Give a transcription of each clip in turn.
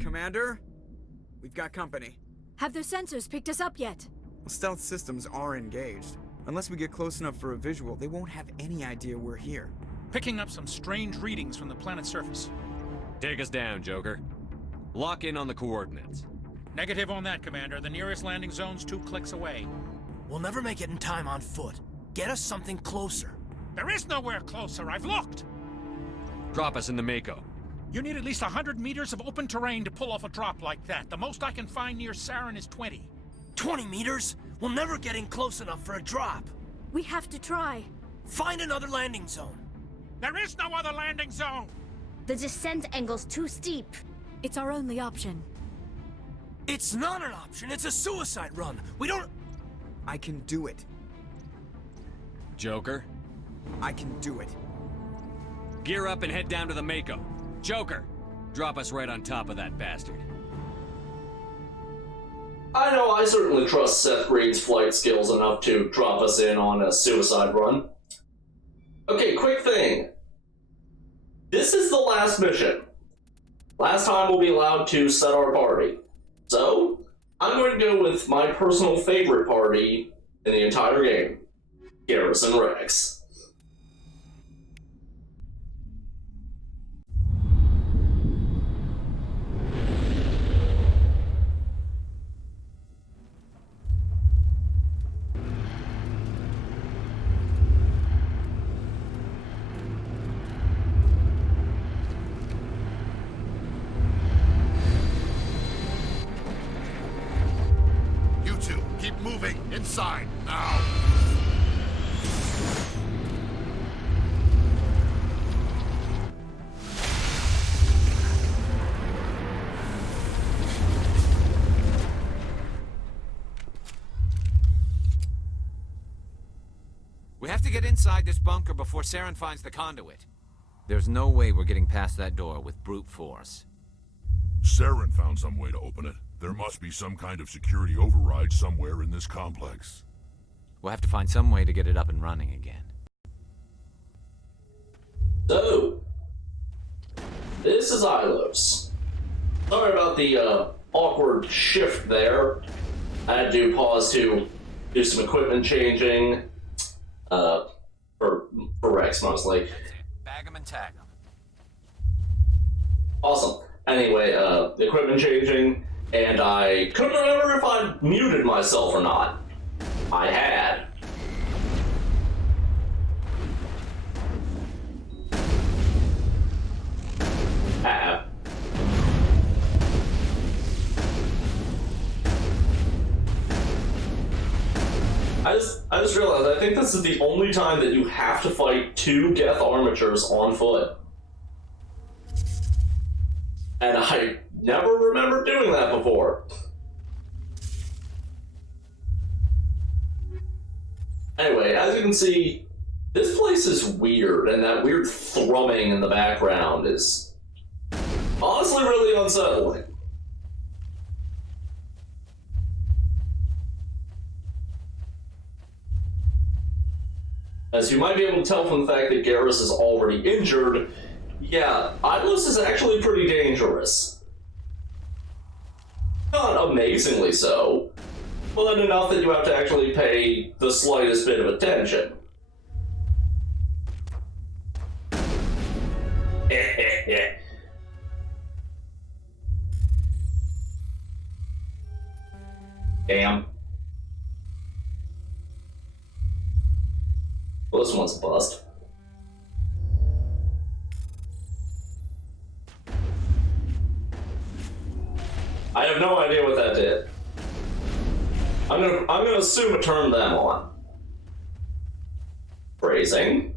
Commander? We've got company. Have those sensors picked us up yet? Stealth systems are engaged. Unless we get close enough for a visual, they won't have any idea we're here. Picking up some strange readings from the planet's surface. Take us down, Joker. Lock in on the coordinates. Negative on that, Commander. The nearest landing zone's 2 clicks away. We'll never make it in time on foot. Get us something closer. There is nowhere closer. I've looked. Drop us in the Mako. You need at least 100 meters of open terrain to pull off a drop like that. The most I can find near Sarin is 20. 20 meters? We'll never get in close enough for a drop. We have to try. Find another landing zone. There is no other landing zone! The descent angle's too steep. It's our only option. It's not an option. It's a suicide run. We don't... I can do it. Joker, I can do it. gear up and head down to the Mako. Joker, drop us right on top of that bastard. I know I certainly trust Seth Green's flight skills enough to drop us in on a suicide run. Okay, quick thing. This is the last mission. Last time we'll be allowed to set our party. So, I'm going to go with my personal favorite party in the entire game. Garrison Rex. You two, keep moving. Inside, now. We have to get inside this bunker before Saren finds the conduit. There's no way we're getting past that door with brute force. Saren found some way to open it. There must be some kind of security override somewhere in this complex. We'll have to find some way to get it up and running again. So, this is Ilos. Sorry about the awkward shift there. I had to pause to do some equipment changing. For Rex, mostly. Bag 'em and tag 'em. Awesome. Anyway, the equipment changing, and I couldn't remember if I muted myself or not. I had. Have. I just realized, I think this is the only time that you have to fight 2 Geth armatures on foot. And I never remembered doing that before. Anyway, as you can see, this place is weird, and that weird thrumming in the background is honestly really unsettling. As you might be able to tell from the fact that Garrus is already injured, yeah, Ilos is actually pretty dangerous. Not amazingly so, but enough that you have to actually pay the slightest bit of attention. Damn. Well, this one's a bust. I have no idea what that did. I'm gonna assume it turned them on. Phrasing.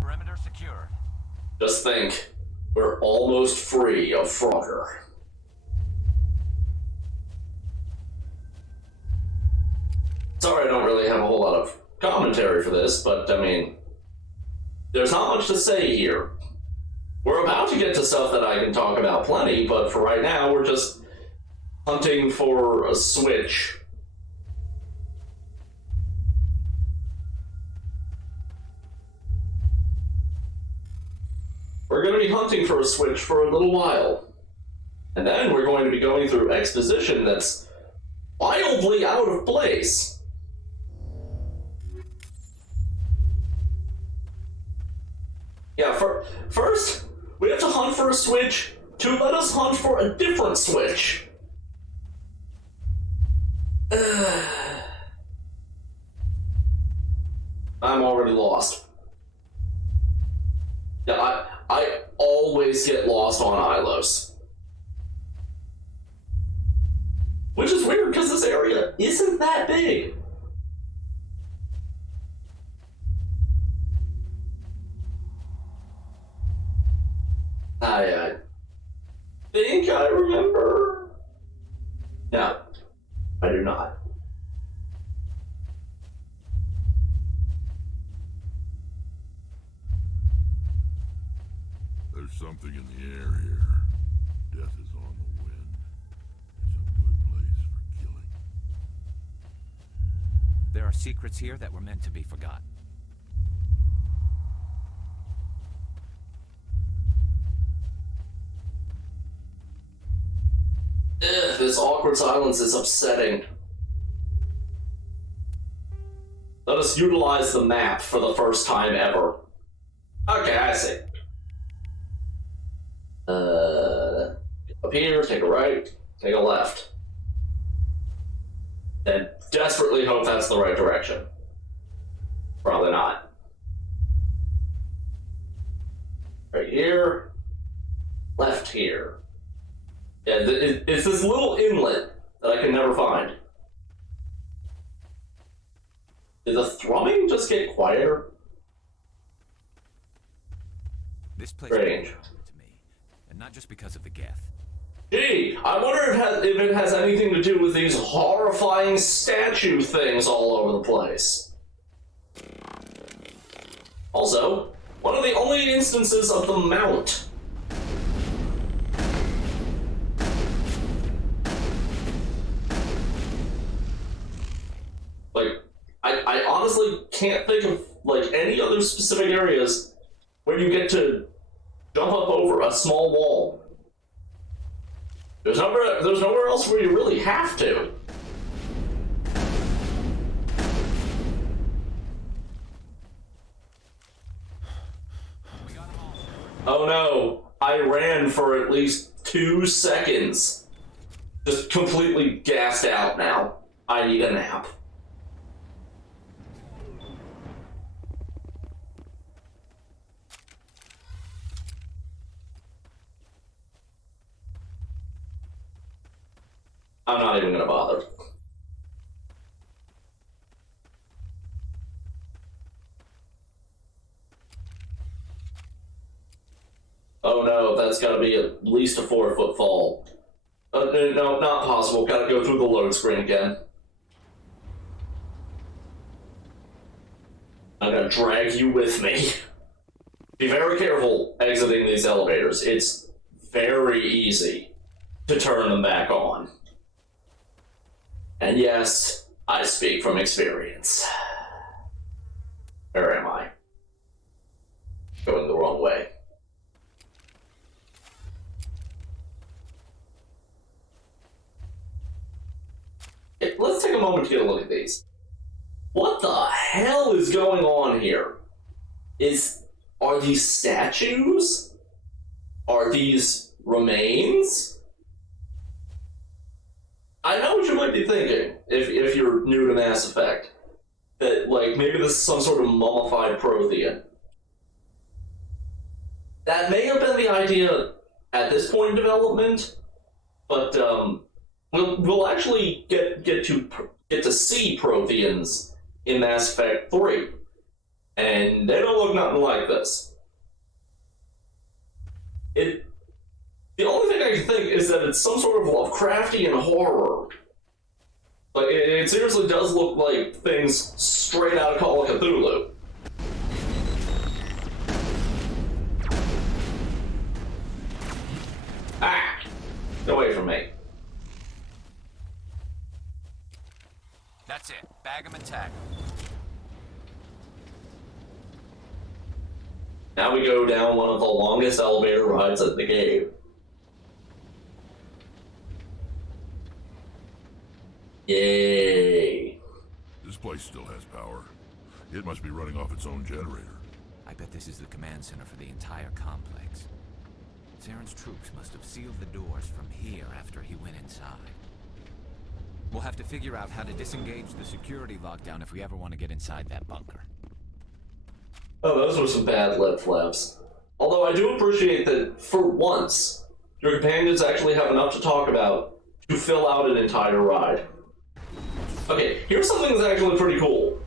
Perimeter secured. Just think, we're almost free of Frogger. Sorry I don't really have a whole lot of commentary for this, but I mean, there's not much to say here. We're about to get to stuff that I can talk about plenty, but for right now, we're just hunting for a switch. We're going to be hunting for a switch for a little while. And then we're going to be going through exposition that's wildly out of place. Yeah, first, we have to hunt for a switch to let us hunt for a different switch. I'm already lost. Yeah, I always get lost on Ilos. Which is weird, because this area isn't that big. I think I remember. No, I do not. There's something in the air here. Death is on the wind. It's a good place for killing. There are secrets here that were meant to be forgotten. Ugh, this awkward silence is upsetting. Let us utilize the map for the first time ever. Okay, I see. Up here, take a right, take a left. And desperately hope that's the right direction. Probably not. Right here, left here. Yeah, it's this little inlet that I can never find. Did the thrumming just get quieter? This place Strange. is to me, and not just because of the Geth. Gee, I wonder if it has anything to do with these horrifying statue things all over the place. Also, one of the only instances of the mount. Like, I honestly can't think of, like, any other specific areas where you get to jump up over a small wall. There's nowhere else where you really have to. Oh no, I ran for at least 2 seconds. Just completely gassed out now. I need a nap. I'm not even gonna bother. Oh no, that's gotta be at least a 4-foot fall. No, not possible. Gotta go through the load screen again. I'm gonna drag you with me. Be very careful exiting these elevators. It's very easy to turn them back on. And yes, I speak from experience. Where am I? Going the wrong way. Okay, let's take a moment to get a look at these. What the hell is going on here? Are these statues? Are these remains? I know what you might be thinking, if you're new to Mass Effect. That, like, maybe this is some sort of mummified Prothean. That may have been the idea at this point in development, but, we'll actually get to see Protheans in Mass Effect 3. And they don't look nothing like this. The only thing I can think is that it's some sort of Lovecraftian horror. Like, it seriously does look like things straight out of Call of Cthulhu. Ah! Get away from me. Tag him and tag him. Now we go down one of the longest elevator rides at the game. Yay. This place still has power. It must be running off its own generator. I bet this is the command center for the entire complex. Saren's troops must have sealed the doors from here after he went inside. We'll have to figure out how to disengage the security lockdown if we ever want to get inside that bunker. Oh, those were some bad lip flaps. Although I do appreciate that, for once, your companions actually have enough to talk about to fill out an entire ride. Okay, here's something that's actually pretty cool.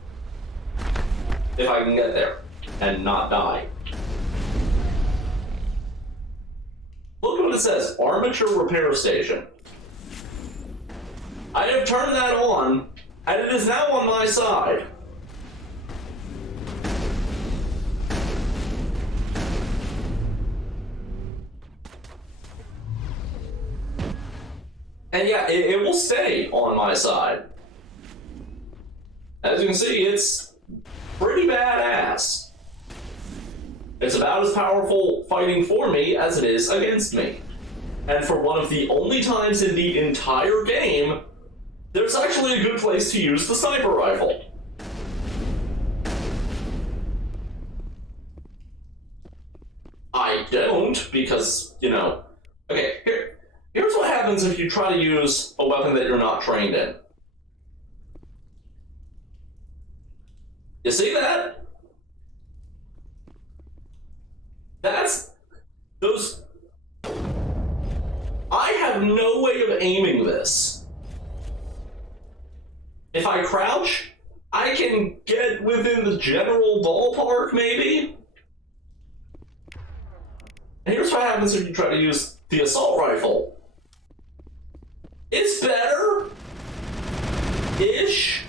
If I can get there and not die. Look what it says, Armature Repair Station. I have turned that on, and it is now on my side. And yeah, it will stay on my side. As you can see, it's pretty badass. It's about as powerful fighting for me as it is against me. And for one of the only times in the entire game, there's actually a good place to use the sniper rifle. I don't, because, you know... Okay, here's what happens if you try to use a weapon that you're not trained in. You see that? That's... those... I have no way of aiming this. If I crouch, I can get within the general ballpark, maybe? And here's what happens if you try to use the assault rifle. It's better. Ish.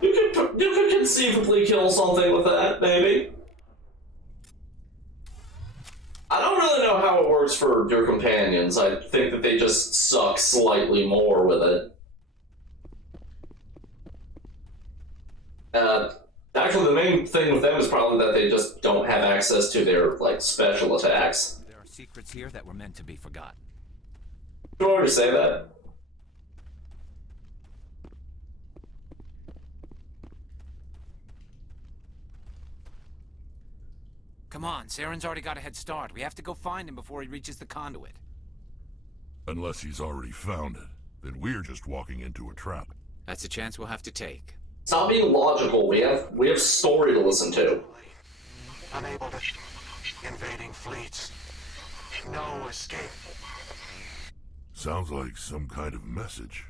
You could conceivably kill something with that, maybe. I don't really know how it works for your companions. I think that they just suck slightly more with it. Actually, the main thing with them is probably that they just don't have access to their, like, special attacks. There are secrets here that were meant to be forgotten. Did you already say that? Come on, Saren's already got a head start. We have to go find him before he reaches the conduit. Unless he's already found it, then we're just walking into a trap. That's a chance we'll have to take. Stop being logical. We have story to listen to. Unable to... invading fleets. No escape. Sounds like some kind of message,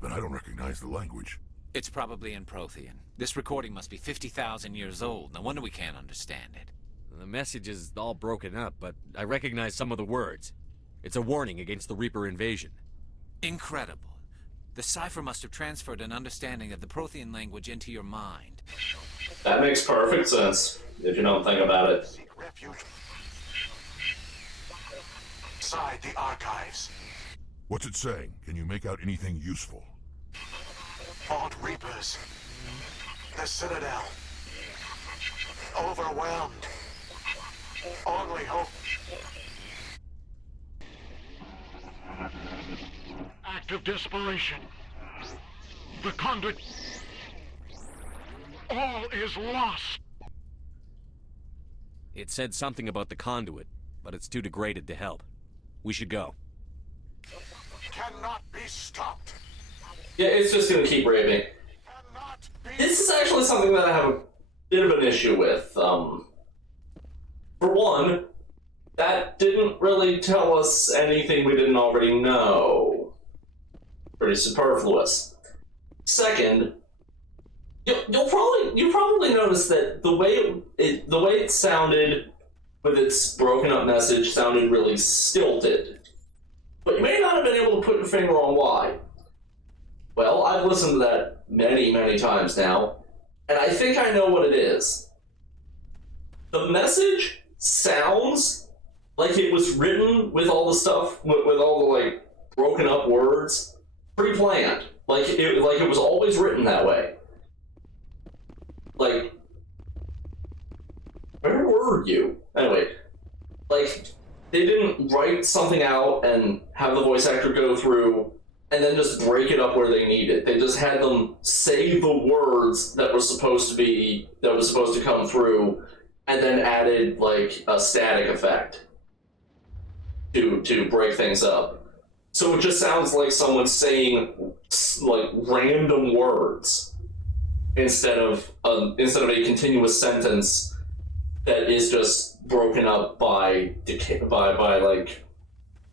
but I don't recognize the language. It's probably in Prothean. This recording must be 50,000 years old. No wonder we can't understand it. The message is all broken up, but I recognize some of the words. It's a warning against the Reaper invasion. Incredible. The cipher must have transferred an understanding of the Prothean language into your mind. That makes perfect sense, if you don't think about it. Seek refuge. Inside the archives. What's it saying? Can you make out anything useful? Vault Reapers. The Citadel. Overwhelmed. Only hope. Act of desperation. The conduit. All is lost. It said something about the conduit, but it's too degraded to help. We should go. Cannot be stopped. Yeah, it's just gonna keep raping. Cannot be. This is actually something that I have a bit of an issue with. For one, that didn't really tell us anything we didn't already know. Pretty superfluous. Second, you'll probably notice that the way it sounded with its broken up message sounded really stilted. But you may not have been able to put your finger on why. Well, I've listened to that many, many times now, and I think I know what it is. The message sounds like it was written with all the stuff, with all the, like, broken up words, pre-planned. Like it was always written that way. Like, where were you? Anyway, like, they didn't write something out and have the voice actor go through and then just break it up where they need it. They just had them say the words that were supposed to come through, and then added like a static effect to break things up. So it just sounds like someone saying like random words instead of a continuous sentence that is just broken up by like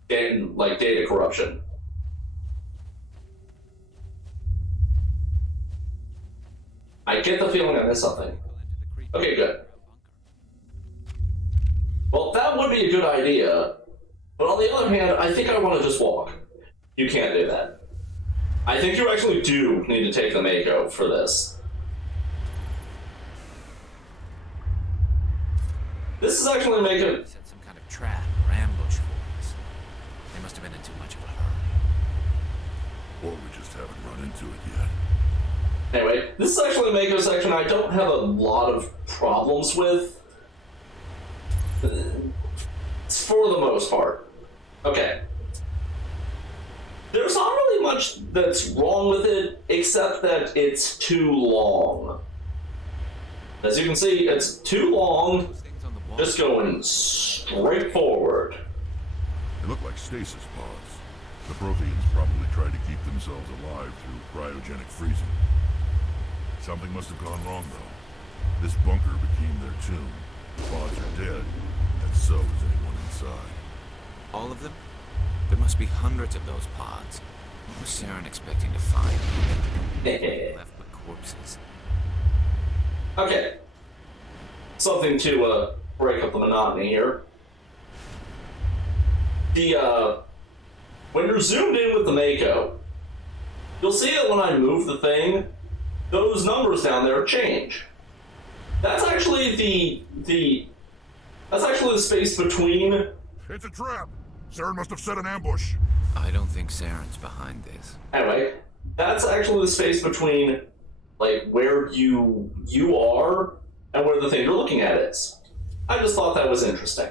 data corruption. I get the feeling I missed something. Okay, good. Well, that would be a good idea, but on the other hand, I think I want to just walk. You can't do that. I think you actually do need to take the Mako for this. This is actually Mako. Set some kind of trap or ambush for us. They must have been in too much of a hurry. Or we just haven't run into it yet. Anyway, this is actually a Mako section I don't have a lot of problems with. For the most part. Okay. There's not really much that's wrong with it, except that it's too long. As you can see, it's too long, just going straight forward. They look like stasis pods. The Protheans probably tried to keep themselves alive through cryogenic freezing. Something must have gone wrong, though. This bunker became their tomb. The pods are dead, and so is anyone inside. All of them? There must be hundreds of those pods. What was Saren expecting to find? Left but corpses. Okay. Something to break up the monotony here. When you're zoomed in with the Mako, you'll see that when I move the thing, those numbers down there change. That's actually the space between. It's a trap! Saren must have set an ambush. I don't think Saren's behind this. Anyway, that's actually the space between, like, where you are and where the thing you're looking at is. I just thought that was interesting.